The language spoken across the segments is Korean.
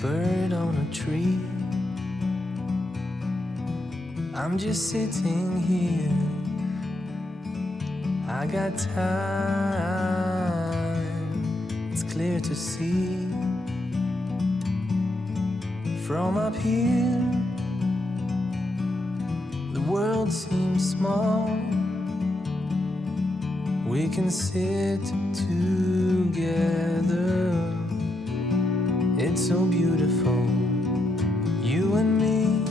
bird on a tree. I'm just sitting here. I got time. It's clear to see. From up here, the world seems small. We can sit together. It's so beautiful, you and me.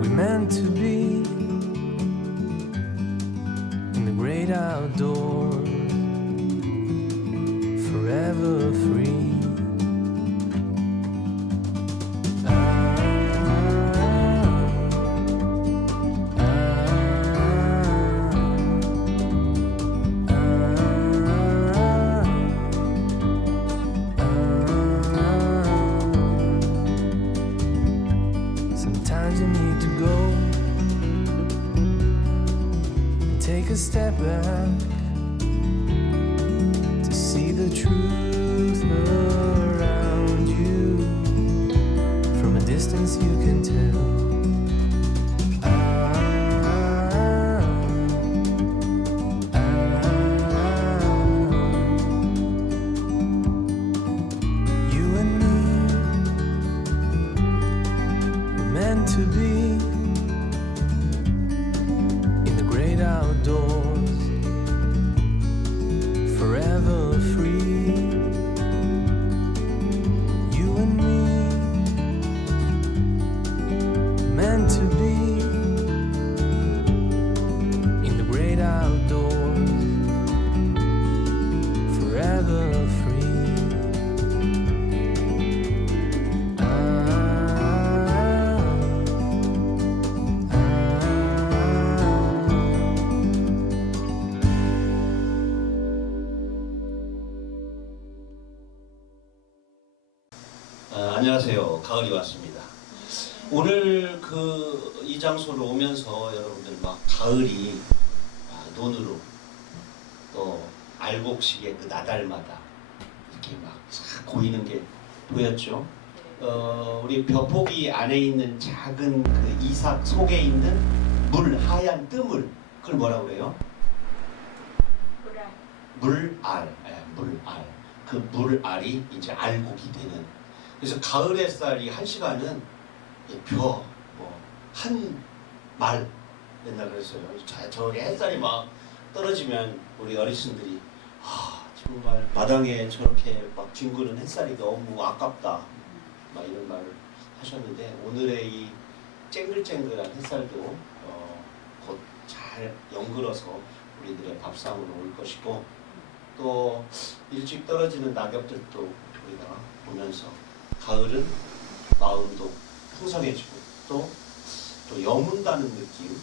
We meant to be in the great outdoors, forever free. Sometimes you need to go and take a step back to see the truth around you. From a distance you can tell. You and me were meant to be in the great outdoors, forever free. You and me meant to be in the great outdoors, forever free. 안녕하세요. 가을이 왔습니다. 오늘 이 장소로 오면서 여러분들 막 가을이 논으로 또 알곡식의 그 나달마다 이렇게 막 싹 고이는 게 보였죠. 우리 벼포기 안에 있는 작은 그 이삭 속에 있는 물, 하얀 뜸을, 그걸 뭐라고 그래요? 물알. 물알. 그 물알이 이제 알곡이 되는. 그래서 가을 햇살이 1시간은 한 말, 옛날 그랬어요. 저 햇살이 막 떨어지면 우리 어르신들이 정말 마당에 저렇게 막 뒹구는 햇살이 너무 아깝다, 막 이런 말을 하셨는데, 오늘의 이 쨍글쨍글한 햇살도 곧 잘 연글어서 우리들의 밥상으로 올 것이고, 또 일찍 떨어지는 낙엽들도 우리가 보면서 가을은 마음도 풍성해지고 또 여문다는 느낌,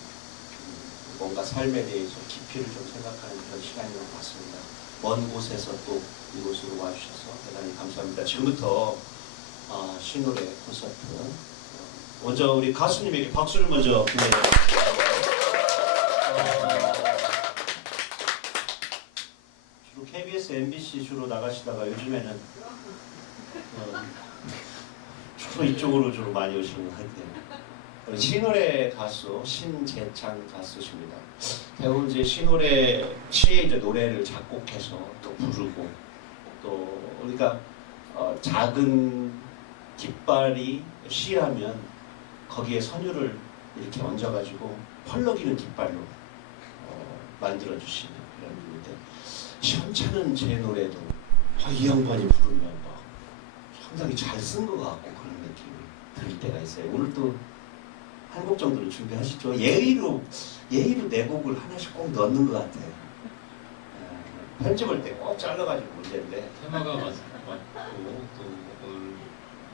뭔가 삶에 대해서 깊이를 좀 생각하는 그런 시간인 것 같습니다. 먼 곳에서 또 이곳으로 와주셔서 대단히 감사합니다. 지금부터 신노래 콘서트, 먼저 우리 가수님에게 박수를 먼저 드려요. 주로 KBS, MBC 주로 나가시다가 요즘에는 주로 이쪽으로 주로 많이 오시는 것 같아요. 신노래 가수 신재창 가수십니다. 대부분 이제 시의 이제 노래를 작곡해서 또 부르고, 또 우리가 작은 깃발이 시하면 거기에 선율을 이렇게 얹어가지고 펄럭이는 깃발로 만들어 주시는 그런 분인데, 시원찮은 제 노래도 이 양반이 부르면 막 상당히 잘 쓴 것 같고 그런 느낌이 들 때가 있어요. 오늘 또 한 곡 정도를 준비하시죠. 예의로 네 곡을 하나씩 꼭 넣는 것 같아요. 편집할 때 꼭 잘라가지고 문제인데, 테마가 맞고 또 오늘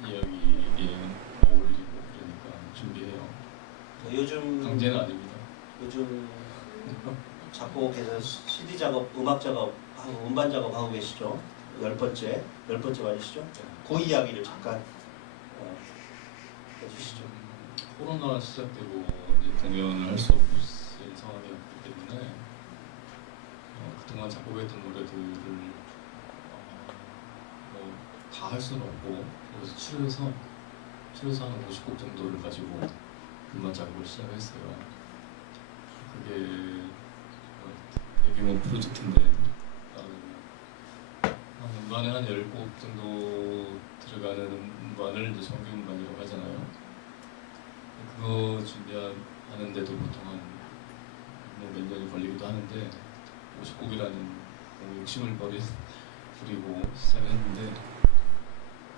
이야기에 어울리고 그러니까 준비해요. 요즘 강제는 아닙니다. 요즘 작곡해서 CD 작업, 음악 작업 하고 음반 작업 하고 계시죠? 10번째 맞으시죠? 그 이야기를 잠깐 해주시죠. 코로나 시작되고 이제 공연을 할 수 없을 상황이었기 때문에 그동안 작곡했던 노래들을 다 할 수는 없고 그래서 추려서 한 50곡 정도를 가지고 음반 작업을 시작했어요. 그게 대규모 프로젝트인데 음반에 한 10곡 정도 들어가는 음반을 이제 정규 음반이라고 하잖아요. 그거 준비하는데도 보통 한 몇 년이 걸리기도 하는데 50곡이라는 욕심을 부리고 시작을 했는데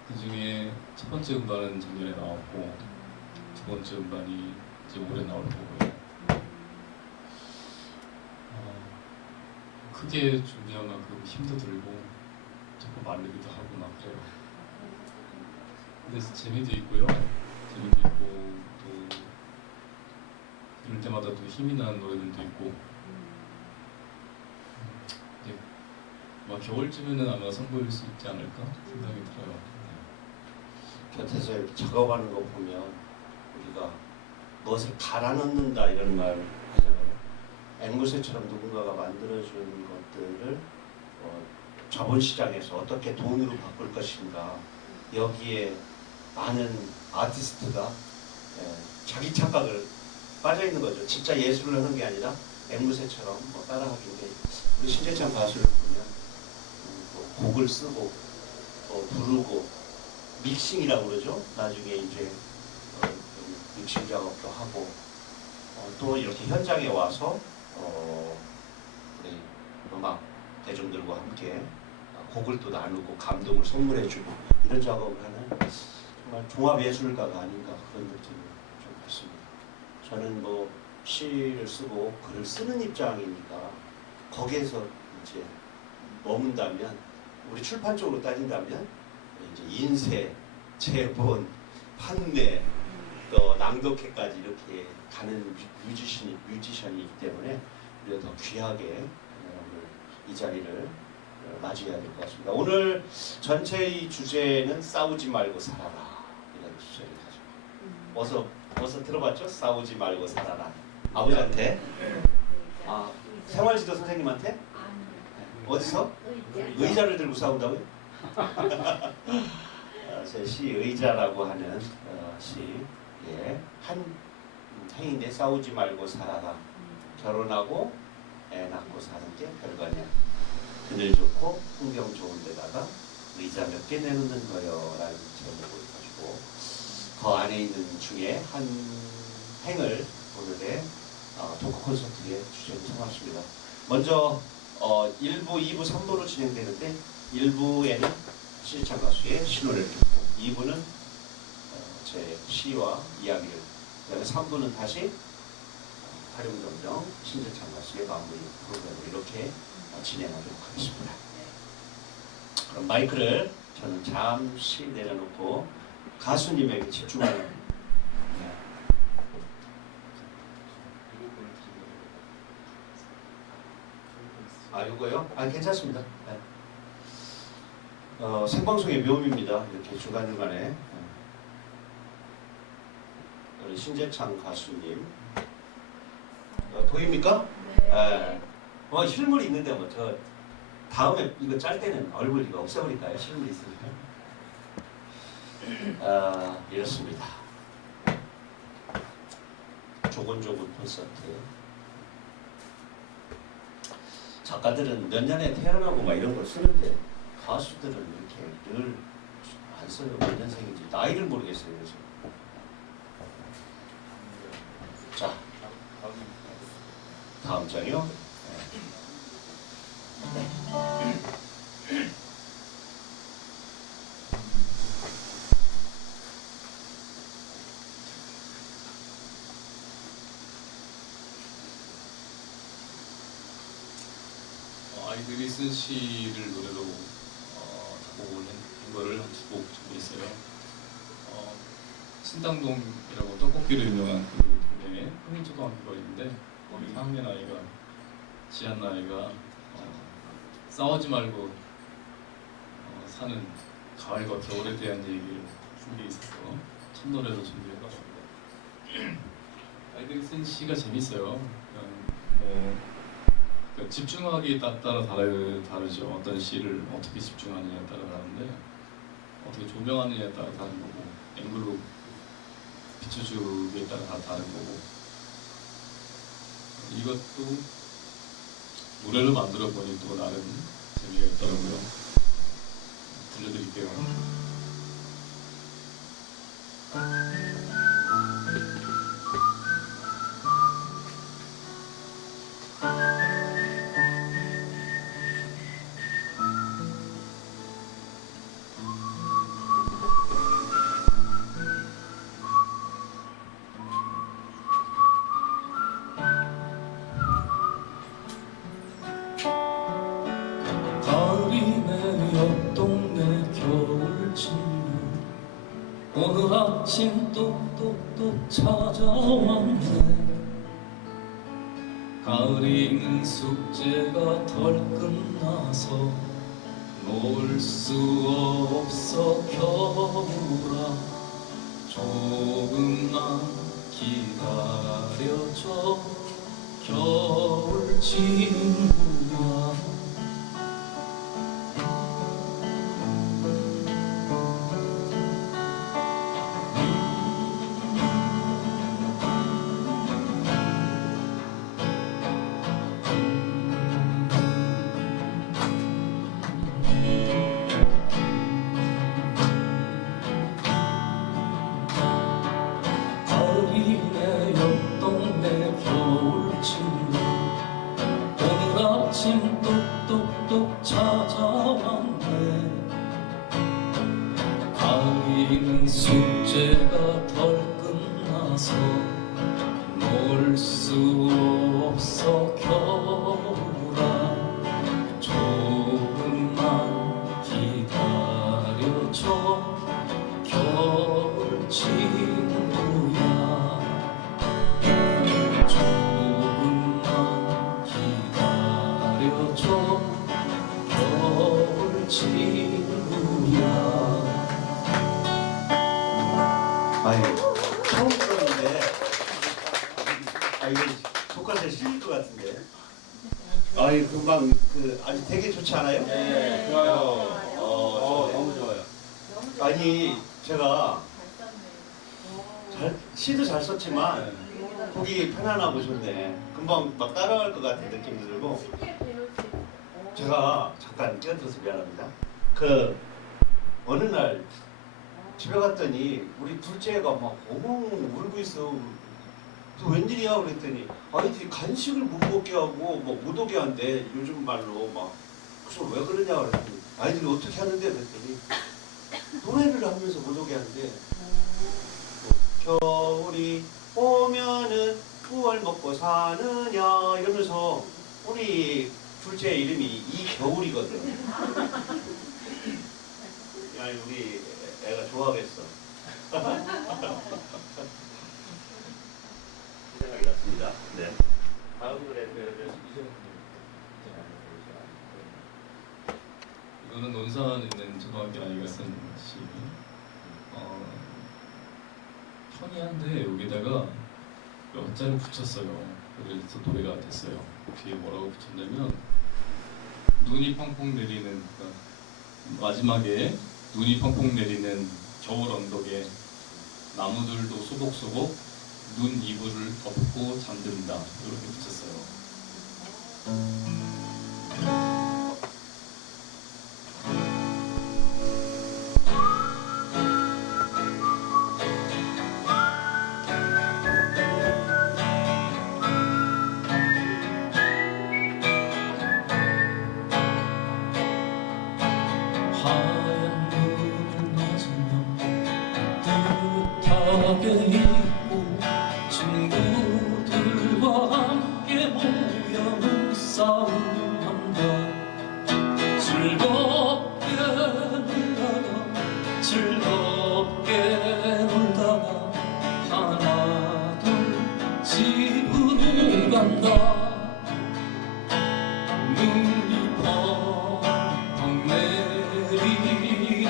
그 중에 첫 번째 음반은 작년에 나왔고 두 번째 음반이 이제 올해 나올 거고요. 크게 준비한 만큼 힘도 들고 자꾸 말리기도 하고 막 그래요. 근데 재미도 있고요. 재미도 있고 또 들을 때마다 또 힘이 나는 노래들도 있고 이제 막 겨울쯤에는 아마 선보일 수 있지 않을까 생각이 들어요. 곁에서 이렇게 작업하는 거 보면 우리가 무엇을 갈아 넣는다 이런 말 하잖아요. 앵무새처럼 누군가가 만들어준 것들을 자본시장에서 어떻게 돈으로 바꿀 것인가, 여기에 많은 아티스트가 자기 착각을 빠져있는 거죠. 진짜 예술을 하는 게 아니라 앵무새처럼 뭐 따라하기인데, 우리 신재창 가수를 보면 곡을 쓰고 부르고 믹싱이라고 그러죠. 나중에 이제 믹싱 작업도 하고 또 이렇게 현장에 와서 우리 음악 대중들과 함께 곡을 또 나누고 감동을 선물해주고 이런 작업을 하는 정말 종합예술가가 아닌가 그런 느낌을 좀 받습니다. 저는 뭐 시를 쓰고 글을 쓰는 입장이니까 거기에서 이제 머문다면, 우리 출판 쪽으로 따진다면 이제 인쇄, 제본, 판매, 또 낭독회까지 이렇게 가는 뮤지션이기 때문에 우리가 더 귀하게 오늘 이 자리를 맞이해야 될 것 같습니다. 오늘 전체의 주제는 싸우지 말고 살아라 이런 주제를 가지고 어서 들어봤죠? 싸우지 말고 살아라. 아버지한테? 아, 생활지도 선생님한테? 어디서? 의자를 들고 싸운다고요? 제 시 의자라고 하는 시, 한 행인데 싸우지 말고 살아라. 결혼하고 애 낳고 사는 게 별거냐. 그늘 좋고 풍경 좋은 데다가 의자 몇 개 내놓는 거요 라는 제목을 가지고 그 안에 있는 중에 한 행을 오늘의 토크 콘서트의 주제로 삼았습니다. 먼저 1부, 2부, 3부로 진행되는데 1부에는 신재창 가수의 신호를 듣고 2부는 제 시와 이야기를, 그다음에 3부는 다시 활용점정 신재창 가수의 마무리 프로그램을 이렇게 진행하도록 하겠습니다. 그럼 마이크를 저는 잠시 내려놓고 가수님에게 집중하는 이거요? 괜찮습니다. 생방송의 묘미입니다. 이렇게 중간중간에 우리 신재창 가수님 보입니까? 네. 실물이 있는데 뭐 저 다음에 이거 짤 때는 얼굴 이거 없애버릴까요? 실물이 있으니까. 이렇습니다. 조곤조곤 콘서트. 작가들은 몇 년에 태어나고 막 이런 걸 쓰는데 가수들은 이렇게 늘 안 써요. 몇 년생인지 나이를 모르겠어요. 그래서. 자, 다음 장이요. 아이들이 쓴 시를 노래로 작곡을 한 거를 한 두 곡 준비했어요. 신당동이라고 떡볶이로 유명한 그 동네에 흥일초등학교가 있는데 거기 4학년 아이가, 지한 아이가 싸우지 말고 사는 가을과 겨울에 대한 얘기를 쓴 게 있어서 첫 노래로 준비해봤습니다. 아이들이 쓴 시가 재밌어요. 그러니까 집중하기에 따라 다르죠. 어떤 시를 어떻게 집중하느냐에 따라 다른데 조명하느냐에 따라 다른 거고 앵글로 비춰주기에 따라 다 다른 거고 이것도 노래를 만들어 보니 또 나름 재미가 있더라고요. 들려드릴게요. 가을이 내옆 동네 겨울치는 오늘 아침 똑똑똑 찾아왔네. 가을이는 숙제가 덜 끝나서 놓을 수 없어 겨울아 조금만 기다려줘 겨울 친구야. 가을이 내 옆 동네 겨울 친구 오늘 아침 똑똑똑 찾아왔네. 가을이는 숙제가 덜 끝나서 놀 수 없어 겨울아 조금만 기다려줘 겨울 친구야. 조금만 기다려줘 겨울 친구야. 아유, 처음 들었는데 이거 교과서에 실릴 것 같은데. 아이 금방 아주 되게 좋지 않아요? 네, 좋아요. 너무 좋아요. 아니 제가 시도 잘 썼지만 보기 편안하고 좋네. 금방 막 따라갈 것 같은 느낌도 들고. 제가 잠깐 끼어들어서 미안합니다. 어느 날 집에 갔더니 우리 둘째가 막 엉엉 울고 있어. 그 웬일이야 그랬더니 아이들이 간식을 못 먹게 하고 뭐 못 오게 한대. 요즘 말로 막. 그래서 왜 그러냐 그랬더니 아이들이 어떻게 하는데 그랬더니 노래를 하면서 못 오게 한대. 겨울이 오면은 무얼 먹고 사느냐 이러면서 우리 둘째 이름이 이겨울이거든. 야 우리 애가 좋아하겠어. 이 생각이 났습니다. 네. 다음 노래 이거는 논산에 있는 초등학교 아이가 쓴 시. 편이한데 여기다가 엿자를 붙였어요. 그래서 노래가 됐어요. 뒤에 뭐라고 붙였냐면 눈이 펑펑 내리는 그러니까 마지막에 눈이 펑펑 내리는 겨울 언덕에 나무들도 소복소복 눈 이불을 덮고 잠든다 이렇게 붙였어요. 하얀 눈을 맞으며 따뜻하게 입고 친구들과 함께 모여 눈싸움을 한다. 즐겁게 놀다가 하나 둘 집으로 간다. 눈이 펑펑 내리는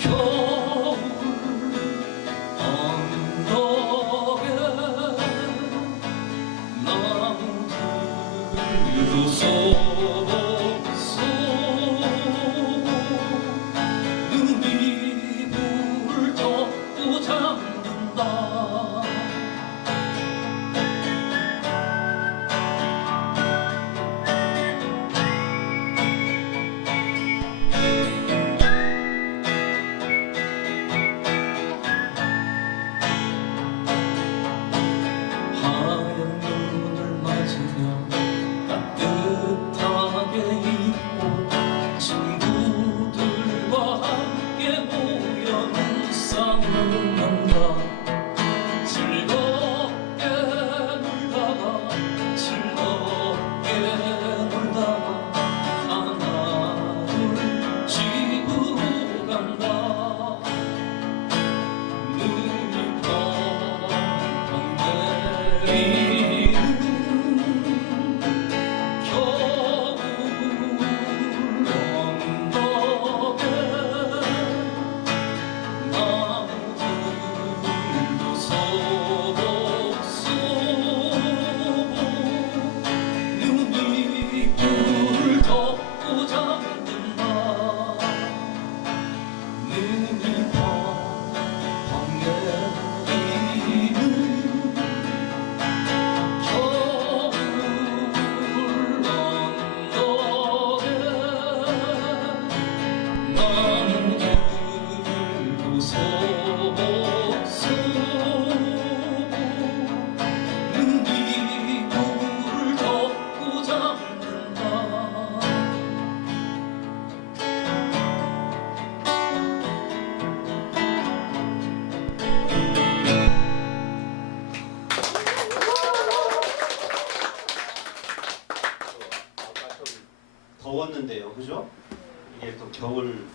겨울 언덕에 나무들도 소복소복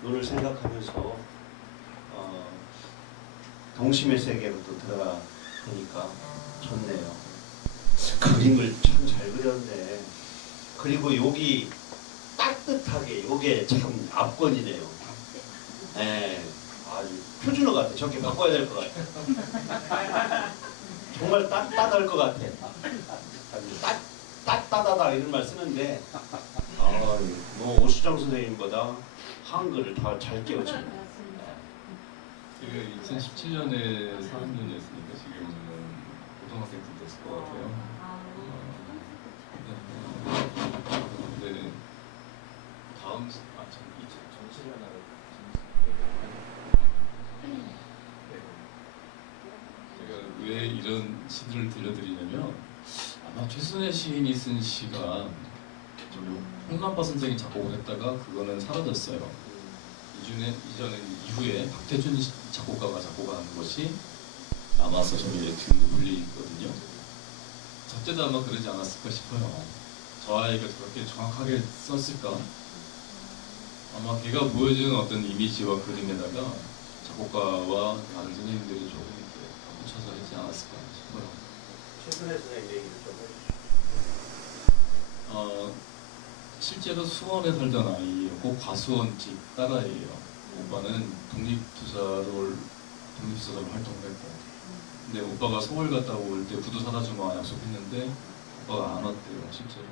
노를 생각하면서 동심의 세계로 또 들어가 보니까 좋네요. 그림을 참 잘 그렸네. 그리고 여기 따뜻하게 요게 참 압권이네요. 예, 아주 표준어 같아. 저렇게 바꿔야 될 것 같아. 정말 따뜻할 것 같아. 아주 따다다 이런 말 쓰는데 뭐 오수정 선생님보다 한글을 더 잘 깨우치네. 제가 2017년에 4학년이었으니까 지금은 고등학생 때 됐을 것 같아요. 네. 다음 제가 왜 이런 시들을 들려드리냐면 아마 최순애 시인이 쓴 시가 저기 홍남파 선생이 작곡을 했다가 그거는 사라졌어요. 이후에 박태준 작곡가가 작곡한 것이 남아서 저기 뒤로 불리 있거든요. 저 때도 아마 그러지 않았을까 싶어요. 저 아이가 저렇게 정확하게 썼을까? 아마 걔가 보여주는 어떤 이미지와 그림에다가 작곡가와 다른 선생님들이 조금 이렇게 붙여서 했지 않았을까 싶어요. 최순애 선생님 얘기를 좀 해주시죠. 실제로 수원에 살던 아이예요. 꼭 과수원집 딸아이예요. 오빠는 독립투사로 활동을 했고, 근데 오빠가 서울 갔다 올 때 구두 사다 주마 약속했는데 오빠가 안 왔대요. 실제로.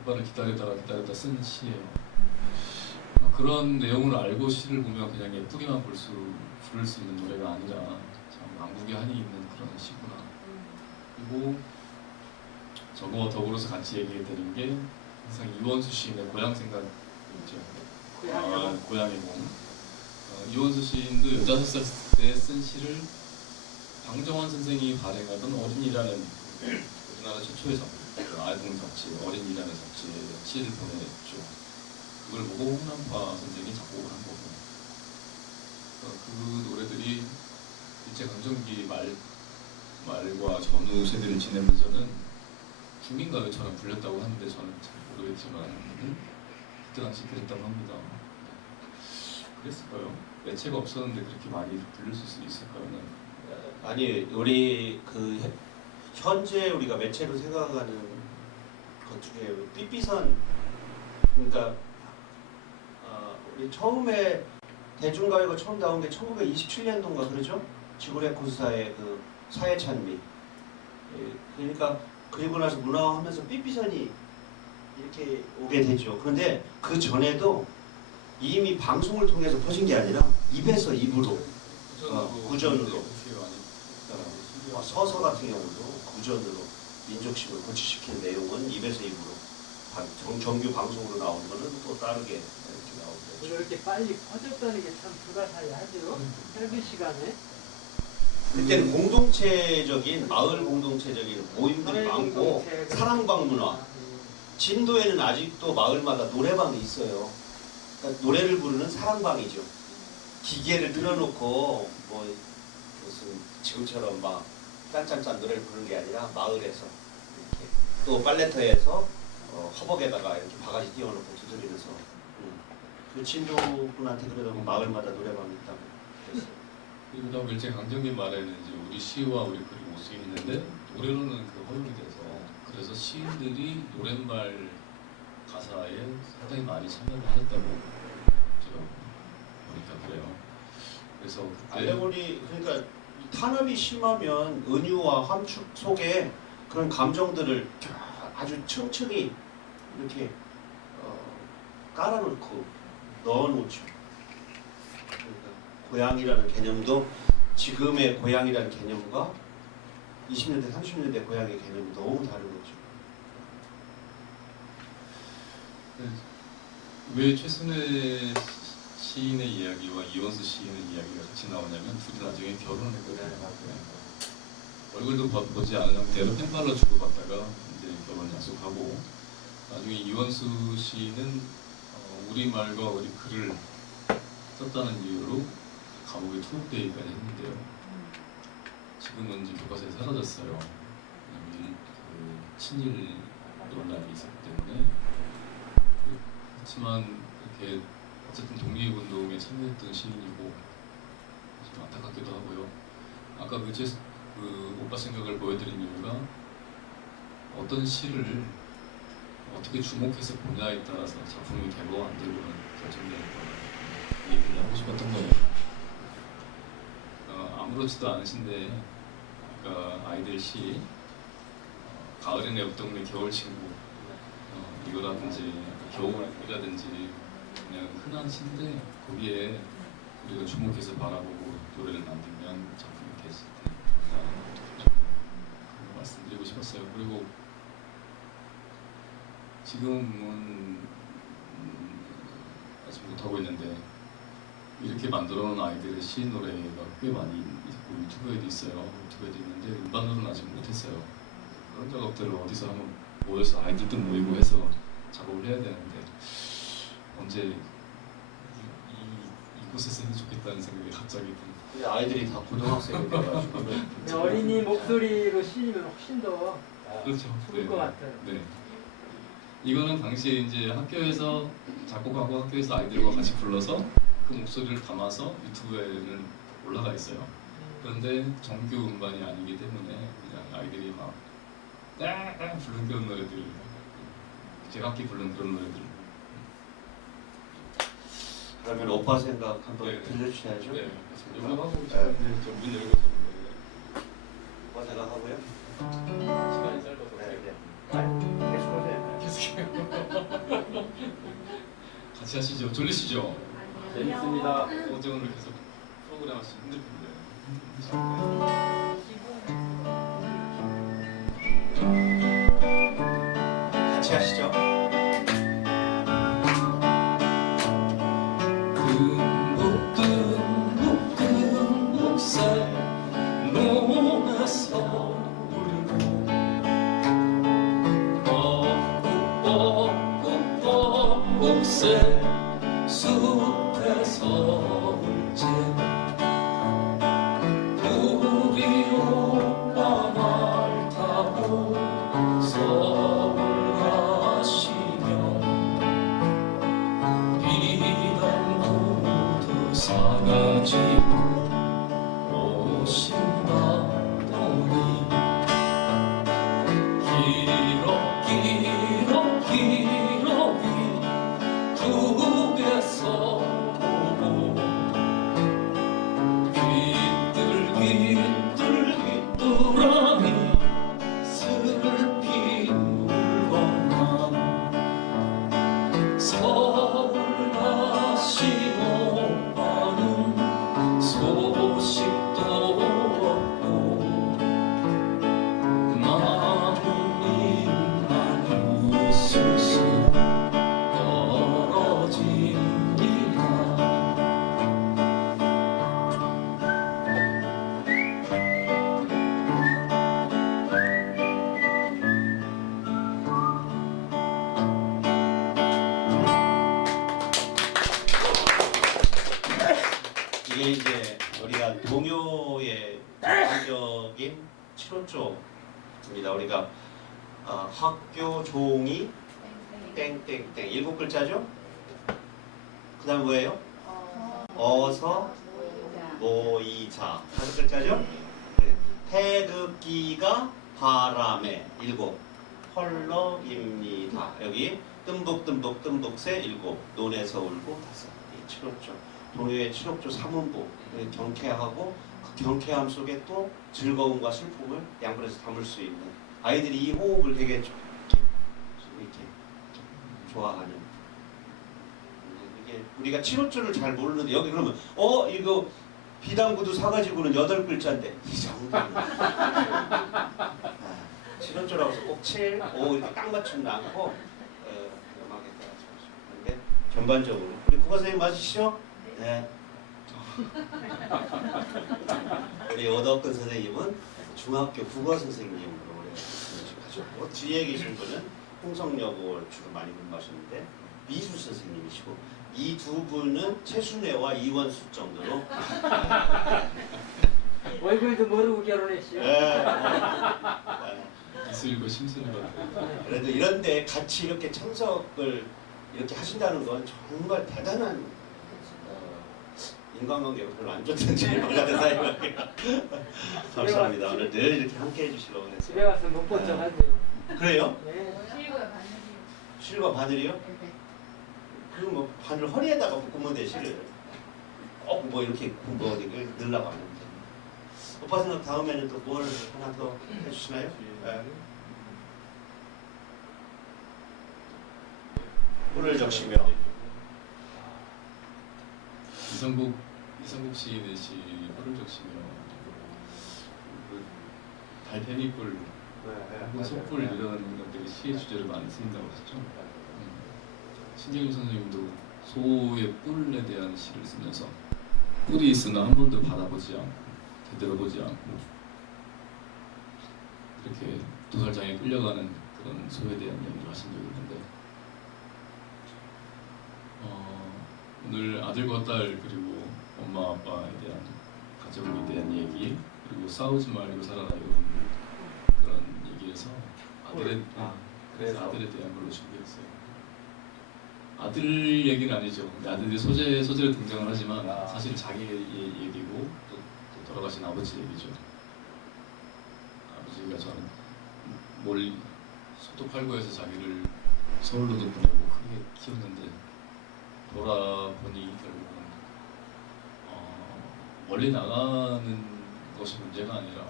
오빠를 기다리다 쓴 시예요. 그런 내용을 알고 시를 보면 그냥 예쁘게만 부를 수 있는 노래가 아니라 참 왕국의 한이 있는 그런 시구나. 그리고 저거와 더불어서 같이 얘기해 드린 게 항상 이원수 시인의 고향 생각 있죠. 고향의 몸. 이원수 시인도 15살 때 쓴 시를 방정환 선생이 발행하던 어린이라는 우리나라 최초의 아동 잡지, 어린이라는 잡지에 시를 보내줬죠. 그걸 보고 홍남파 선생이 작곡을 한 거고, 그 노래들이 일제강점기 말과 전후 세대를 지내면서는 국민가요처럼 불렸다고 하는데 저는 잘 모르겠지만 그때 당시 그랬다고 합니다. 그랬을까요? 매체가 없었는데 그렇게 많이 불릴 수 있을까요? 아니 우리 그 현재 우리가 매체로 생각하는 것 중에 삐삐선, 그러니까 우리 처음에 대중가요가 처음 나온 게 1927년도인가 그러죠? 지구레 콘사의 그 사회찬미. 그러니까 그리고 나서 문화화하면서 삐삐선이 이렇게 오게 되죠. 그런데 그 전에도 이미 방송을 통해서 퍼진 게 아니라 입에서 입으로, 구전으로, 서서 같은 경우도 구전으로 민족식을 고취시킨 내용은 입에서 입으로, 정규 방송으로 나온 거는 또 다르게 이렇게 나오죠. 이렇게 빨리 퍼졌다는 게 참 불가사의하죠. 짧은 시간에. 그때는 공동체적인, 마을 공동체적인 모임들이 많고 사랑방 문화. 진도에는 아직도 마을마다 노래방이 있어요. 그러니까 노래를 부르는 사랑방이죠. 기계를 틀어놓고 뭐 무슨 지금처럼 막 짠짠짠 노래를 부르는 게 아니라 마을에서 이렇게 또 빨래터에서 허벅에다가 이렇게 바가지 띄워놓고 두드리면서 그 진도 분한테 그러다 마을마다 노래방이 있다고 그랬어요. 그리고 다음 일제강점기 말에는 이제 우리 시와 우리 글이 못 쓰이는데 노래로는 그 허용이 돼서, 그래서 시인들이 노랫말 가사에 상당히 많이 참여를 하셨다고 제가 보니까 그래요. 그래서 그때 알레고리, 그러니까 탄압이 심하면 은유와 함축 속에 그런 감정들을 아주 층층이 이렇게 깔아놓고 넣어놓죠. 그러니까 고향이라는 개념도 지금의 고향이라는 개념과 20년대, 30년대 고향의 개념이 너무 다른 거죠. 왜 최순애 시인의 이야기와 이원수 시인의 이야기가 같이 나오냐면 둘이 나중에 결혼했거든요. 얼굴도 보지 않은 상태로 펜팔로 주고받다가 이제 결혼 약속하고, 나중에 이원수 시인은 우리말과 우리 글을 썼다는 이유로 감옥에 투옥되기까지 했는데요. 지금은 이제 교과서에 사라졌어요. 왜냐면 그 친일 논란이 있었기 때문에. 그렇지만 이렇게 어쨌든 독립운동에 참여했던 시인이고 좀 안타깝기도 하고요. 아까 그 오빠 생각을 보여드린 이유가 어떤 시를 어떻게 주목해서 보냐에 따라서 작품이 되고 안 되고는 결정되는 거예요. 얘기를 하고 싶었던 거예요. 아무렇지도 않으신데 아까 아이들 시 가을의 내 옆동네 겨울 친구 이거라든지 겨울이라든지 그냥 흔한 시인데 거기에 우리가 주목해서 바라보고 노래를 만들면 작품이 됐을 때 그거 말씀드리고 싶었어요. 그리고 지금은 아직 못하고 있는데 이렇게 만들어 놓은 아이들의 시 노래가 꽤 많이 있고 유튜브에도 있어요. 유튜브에도 있는데 음반으로는 아직 못했어요. 그런 작업들을 어디서 한번 모여서 아이들도 모이고 해서 작업을 해야 되는데 언제 이곳에서 해도 좋겠다는 생각이 갑자기 근데 아이들이 다 고등학생이 돼가지고 근데 어린이 목소리로 시이면 훨씬 더 그렇죠. 좋을 것 같아요. 네. 이거는 당시에 이제 학교에서 작곡하고 학교에서 아이들과 같이 불러서 그 목소리를 담아서 유튜브에는 올라가 있어요. 그런데 정규 음반이 아니기 때문에 그냥 아이들이 막 부른 그런 노래들, 제각기 부른 그런 노래들. 그러면 오빠 생각 한번 네. 들려주셔야죠. 네. 이거 하고 네. 싶은데 저문 열고 있었는데 오빠 생각하고요. 시간이 짧아서 네. 계속 오세요. 계속 같이 하시죠. 졸리시죠? 재밌습니다. 어제 오늘 계속 프로그램 하시 힘들 텐데. 같이 하시죠. 듬뿍 쌀 논에서 울고 뻐꾹 새 숲에서 울지 우리 오빠 말 타고 서울 가시면 비단 구두 사가지고 오신다더니 기러기 두 개서 보고 귀뚤귀뚤하니 슬피 울건만 서울 가신 오빠는 소식도 없고 마음님만 우스스 떨어집니다. 이게 이제 우리가 동요의 전반적인 7호조입니다. 우리가 학교 종이 땡땡땡 7글자죠? 그 다음 뭐예요? 어서 모이자 5글자죠? 네. 태극기가 바람에 7 펄럭입니다. 여기 뜸북새 7 논에서 울고 5 7호조 동요의 7호조 3문부 경쾌하고 그 경쾌함 속에 또 즐거움과 슬픔을 양분해서 담을 수 있는 아이들이 이 호흡을 되게 이렇게 좋아하는 이게 우리가 7호조를 잘 모르는데 여기 그러면 이거 비단구두 사가지고는 8글자인데 이 정도는 7호조라고 해서 꼭 7, 5 이렇게 딱 맞추는 않고 음악에 따라서 근데 전반적으로 우리 국어 선생님 맞으시죠? 네. 우리 오덕근 선생님은 중학교 국어 선생님으로 오래 하셨고 뒤에 계신 분은 홍성여고를 주로 많이 근무하셨는데 미술 선생님이시고 이 두 분은 최순애와 이원숙 정도로 얼굴도 모르고 결혼했어요. 이슬과 심슨인 것 같아요. 그래도 이런데 같이 이렇게 참석을 이렇게 하신다는 건 정말 대단한 인간관계가 별로 안 좋던지 몰라도 사이가 감사합니다. 오늘 늘 이렇게 함께 해주시려고 집에 그랬어요. 가서 못 본 척 하세요. 그래요? 네. 실과 바늘이요? 그럼 뭐 바늘 허리에다가 묶으면 돼 실을. 꼭 뭐 이렇게 뭐 이렇게 넣으려고 하는데. 오빠 생각 다음에는 또 뭘 하나 더 해주시나요? 네. 뿔을 적시며 이성국 시인의 시 뿔을 적시며 그 달팽이뿔, 속뿔 이런 것들이 시의 주제를 많이 쓴다고 했죠. 신경일 선생님도 소의 뿔에 대한 시를 쓰면서 뿔이 있으나 한 번도 받아보지 않고 되돌아보지 않고 이렇게 도살장에 끌려가는 그런 소에 대한 이야기를 하신 적이 있는데 오늘 아들과 딸 그리고 엄마 아빠에 대한 가족에 대한 얘기 그리고 싸우지 말고 살아라 이런 그런 얘기에서 그래서 아들에 대한 걸로 준비했어요. 아들 얘기는 아니죠. 아들이 소재로 등장을 하지만 사실 자기 얘기고 또 돌아가신 아버지 얘기죠. 아버지가 저는 멀리 소도 팔고해서 자기를 서울로도 보내고 크게 키웠는데 돌아보니 결국은 멀리 나가는 것이 문제가 아니라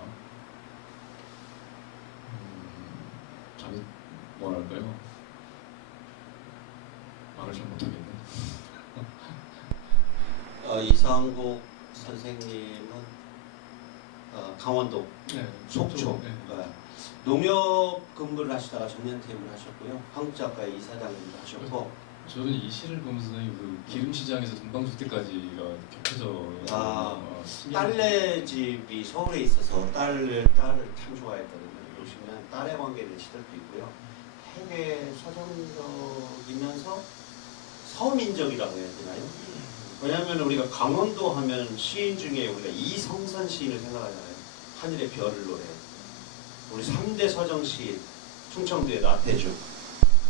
자기 뭐랄까요? 말을 좀 못하겠네. 이상국 선생님은 강원도 속초 네. 농협 근무를 하시다가 정년퇴임을 하셨고요. 한국작가의 이사장님도 하셨고 저는 이 시를 보면서 그 기름시장에서 동방주택까지가 겹쳐져 딸네 집이 서울에 있어서 딸을 참 좋아했거든요. 보시면 딸에 관계된 시들도 있고요. 되게 서정적이면서 서민적이라고 해야 되나요? 왜냐하면 우리가 강원도 하면 시인 중에 우리가 이성선 시인을 생각하잖아요. 하늘의 별을 노래. 우리 3대 서정 시인 충청도의 나태주,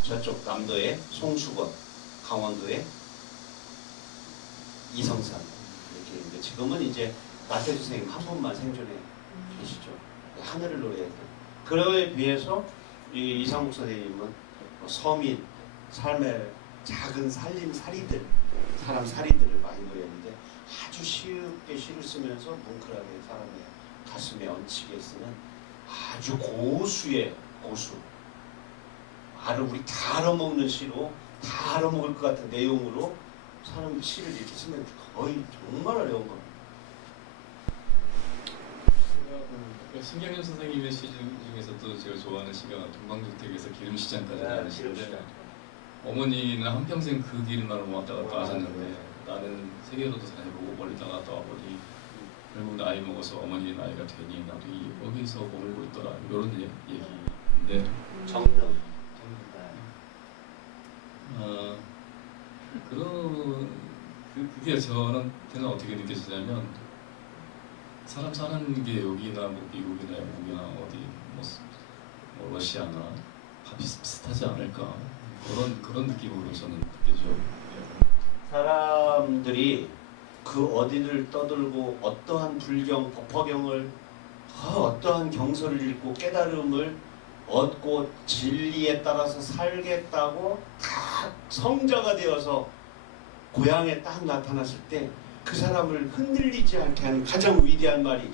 저쪽 남도의 송수건, 강원도의 이성산 이렇게 있는데 지금은 이제 나태주 선생님 한 분만 생존해 계시죠. 하늘을 노래했던. 그에 비해서 이 이상국 선생님은 서민, 삶의 작은 살림살이들, 사람 살이들을 많이 노렸는데 아주 쉽게 시를 쓰면서 뭉클하게 사람의 가슴에 얹히게 쓰는 아주 고수의 고수. 알을 우리 다 알아먹는 시로 다 알아먹을 것 같은 내용으로 사람 시를 이렇게 쓰면 거의 정말 어려운 겁니다. 신경현 선생님의 시 중에서도 제가 좋아하는 시가 동방주택에서 기름시장까지라는 시인데 어머니는 한평생 그 길만 왔다 갔다 하셨는데 나는 세계로도 다녀보고 멀리 나갔다 와보니 결국 나이 먹어서 어머니 나이가 되니 나도 여기서 머물고 있더라 이런 얘기인데 정릉. 그게 저한테는 어떻게 느껴지냐면 사람 사는 게 여기나 뭐 미국이나 영국이나 어디 뭐 러시아나 다 비슷하지 않을까 그런 느낌으로 저는 느껴져요. 사람들이 그 어디를 떠들고 어떠한 불경, 법화경을 어떠한 경서를 읽고 깨달음을 얻고 진리에 따라서 살겠다고 다 성자가 되어서 고향에 딱 나타났을 때 그 사람을 흔들리지 않게 하는 가장 위대한 말이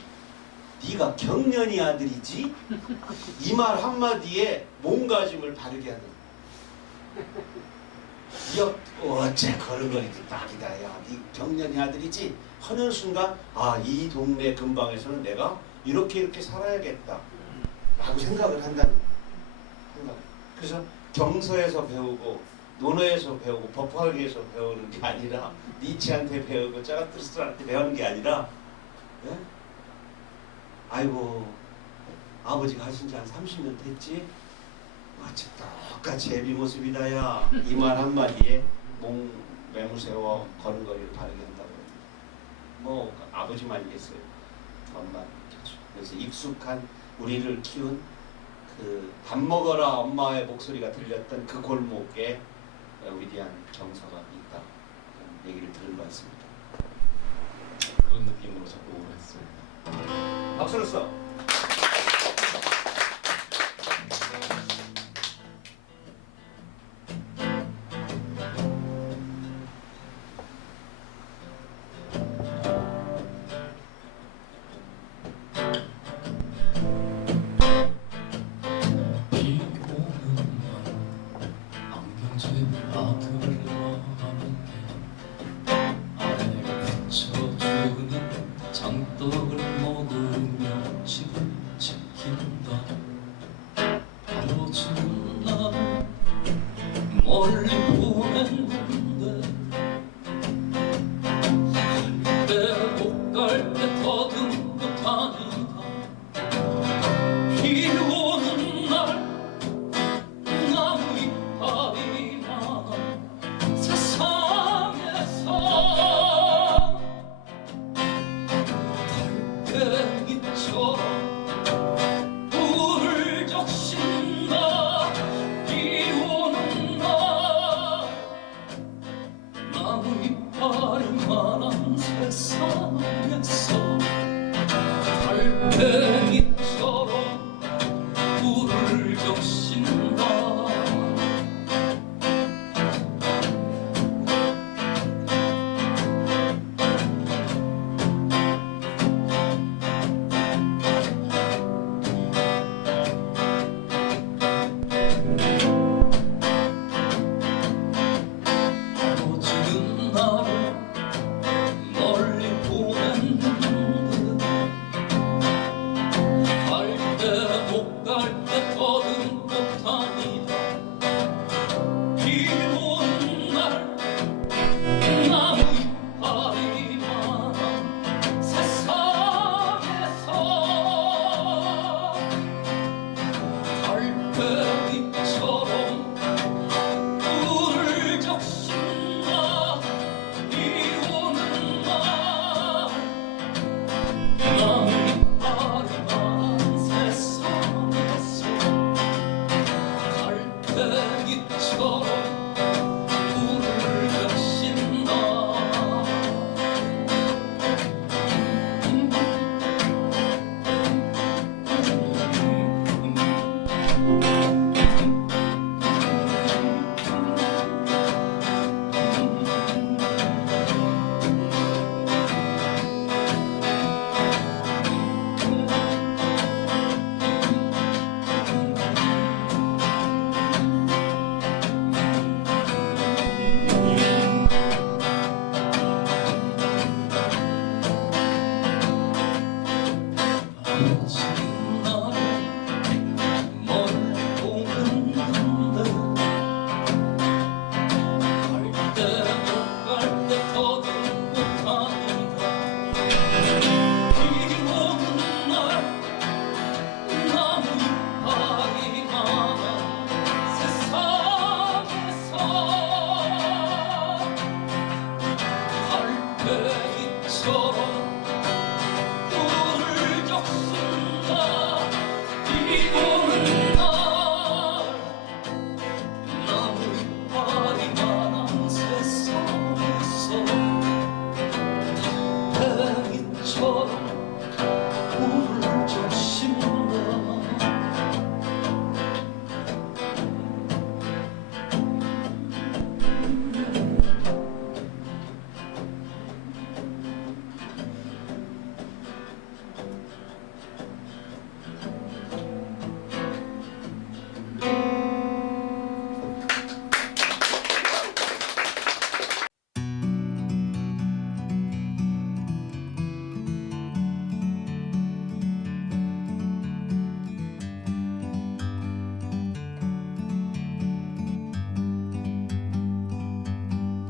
네가 경련이 아들이지? 이 말 한마디에 몸가짐을 바르게 하는 어째 걸음걸이도 딱이다. 야, 네 경련이 아들이지? 하는 순간 이 동네 근방에서는 내가 이렇게 살아야겠다 라고 생각을 한다는 생각. 그래서 경서에서 배우고 논어에서 배우고 법화에서 배우는 게 아니라 니치한테 배우고 짜가트루스한테 배우는 게 아니라 아이고 아버지가 하신 지 한 30년 됐지? 마치 똑같이 애비 모습이다 야. 이 말 한마디에 몸 매무새워 걸음걸이를 바르게 한다고. 뭐 아버지만이겠어요. 엄마겠죠. 그래서 익숙한 우리를 키운 그 밥 먹어라 엄마의 목소리가 들렸던 그 골목에 위대한 정서가 있다. 그런 얘기를 들은 것 같습니다. 그런 느낌으로 작곡을 했어요. 박수를 써. 비 오는 날 안경집 아들과 함께 아내가 비춰주는 장떡을 먹으며 집을 지킨다. 헤어지는 날 멀리 보냈는데 못 갈 때 더듬고 다니다. 비 오는 날 나무 이파리 많아 세상에서 달팽이처럼 불을 적신다. 비 오는 날 나무 이파리 많은 세상에서 달팽이처럼 불을 적신다. 헤어지는 날을 멀리 보냈는데 갈 때 못 갈 때 더듬고 다니다. 비 오는 날 나무 이파리 많아 세상에서 달팽이처럼 불을 적신다. 비 오는 날 나무 이파리 많은 세상에서 달팽이처럼 불을 적신다. 헤어지는 날 멀리 보냈는데 갈 때 못 갈 때 더듬고 다니다. 비 오는 날 나무 이파리 많아 세상에서 달팽이처럼 불을 적신다. 비 오는 날 나무 이파리 많은 세상에서 달팽이처럼 불을 적신다.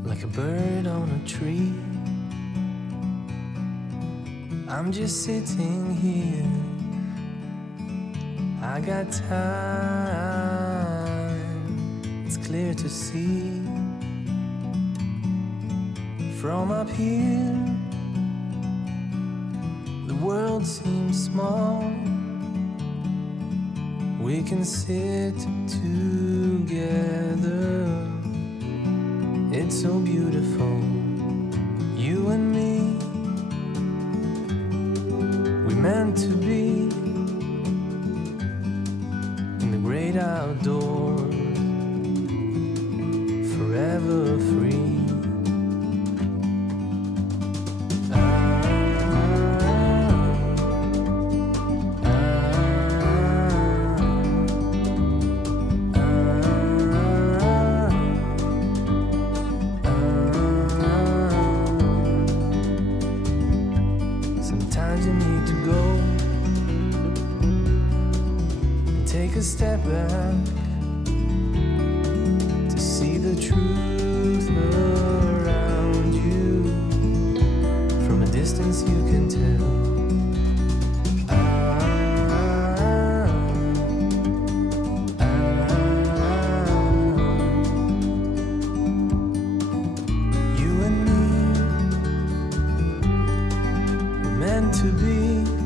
Like a bird on a tree, I'm just sitting here. I got time, it's clear to see. From up here, the world seems small. We can sit together. It's so beautiful, you and me meant to be in the great outdoors, forever free. Sometimes you need to go and take a step back to see the truth around you. From a distance you can tell. You and me were meant to be